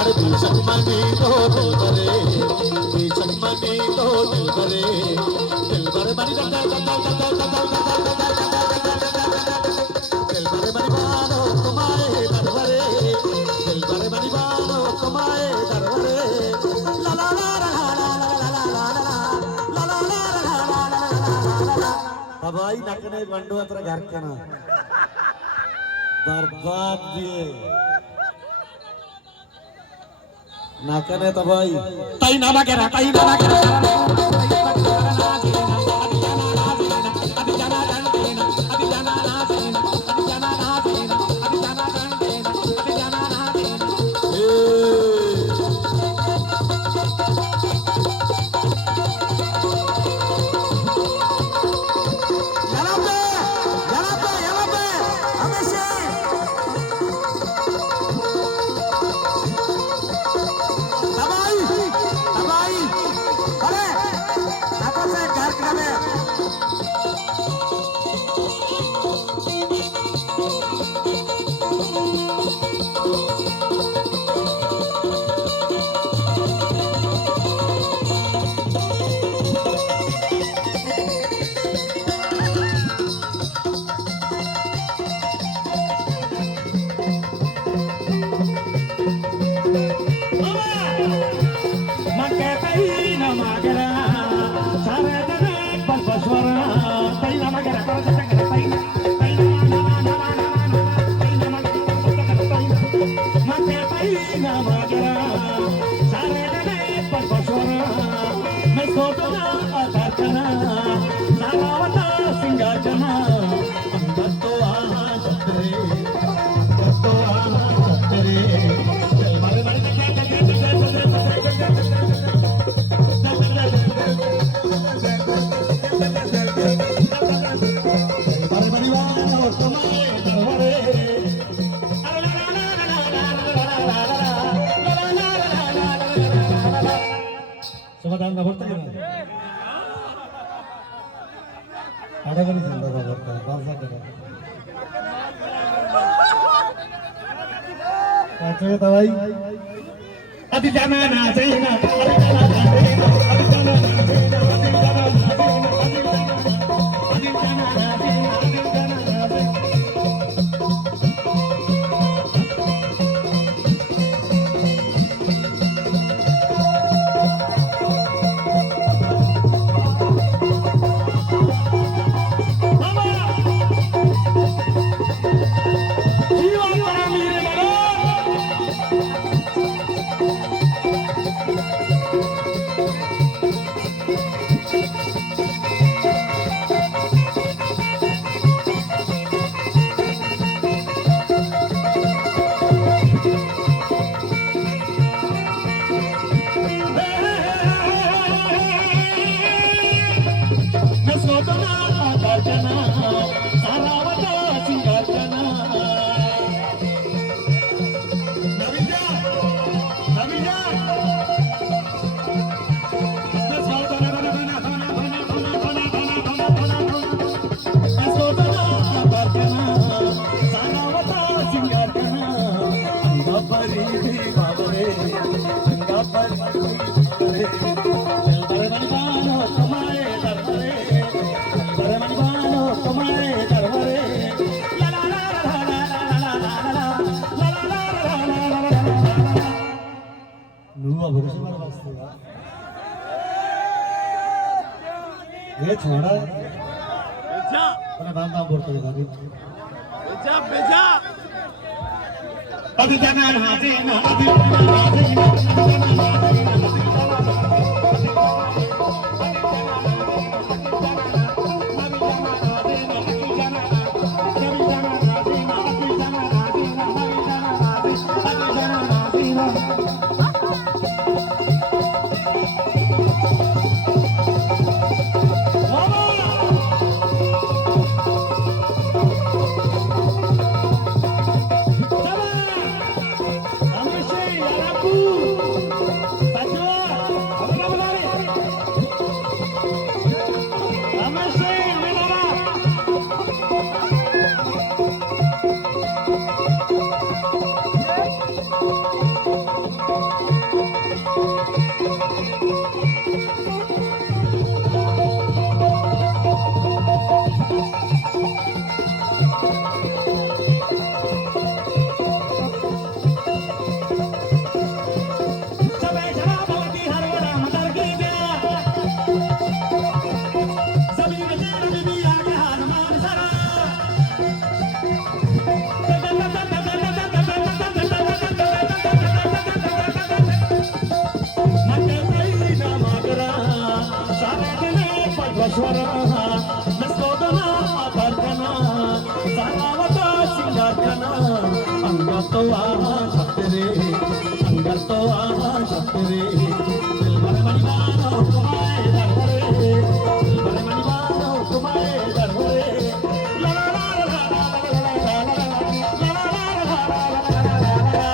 अरे बेशक मनी तो दिल भरे, बेशक मनी तो दिल भरे, दिल भरे बनी दिल भरे बनी बानो तुम्हारे दरबारे, दिल भरे बनी बानो तुम्हारे दरबारे, ला ला ला ला ला ला ला ला ला। अब आई नकने बंडू अत्र घर का ना बर्बाद दिए नाकने तबाई ताई नामा के ताई नामा के समाधान बोलता है अड़गनी जिंदा बोलता है कौन सा करें अच्छा दवाई अभी जाना ना चाहिए ना ये छोड़ा बेजा अपने नाम बोलते हैं बेजा बेजा अभी जाना हाजी ना अभी Satu তো আহা সত্যি রে সঙ্গল তো আহা সত্যি রে দিলবরে মনিবানো তোমায় দরবারে দিলবরে মনিবানো তোমায় দরবারে লা লা লা লা লা লা লা ला ला ला ला ला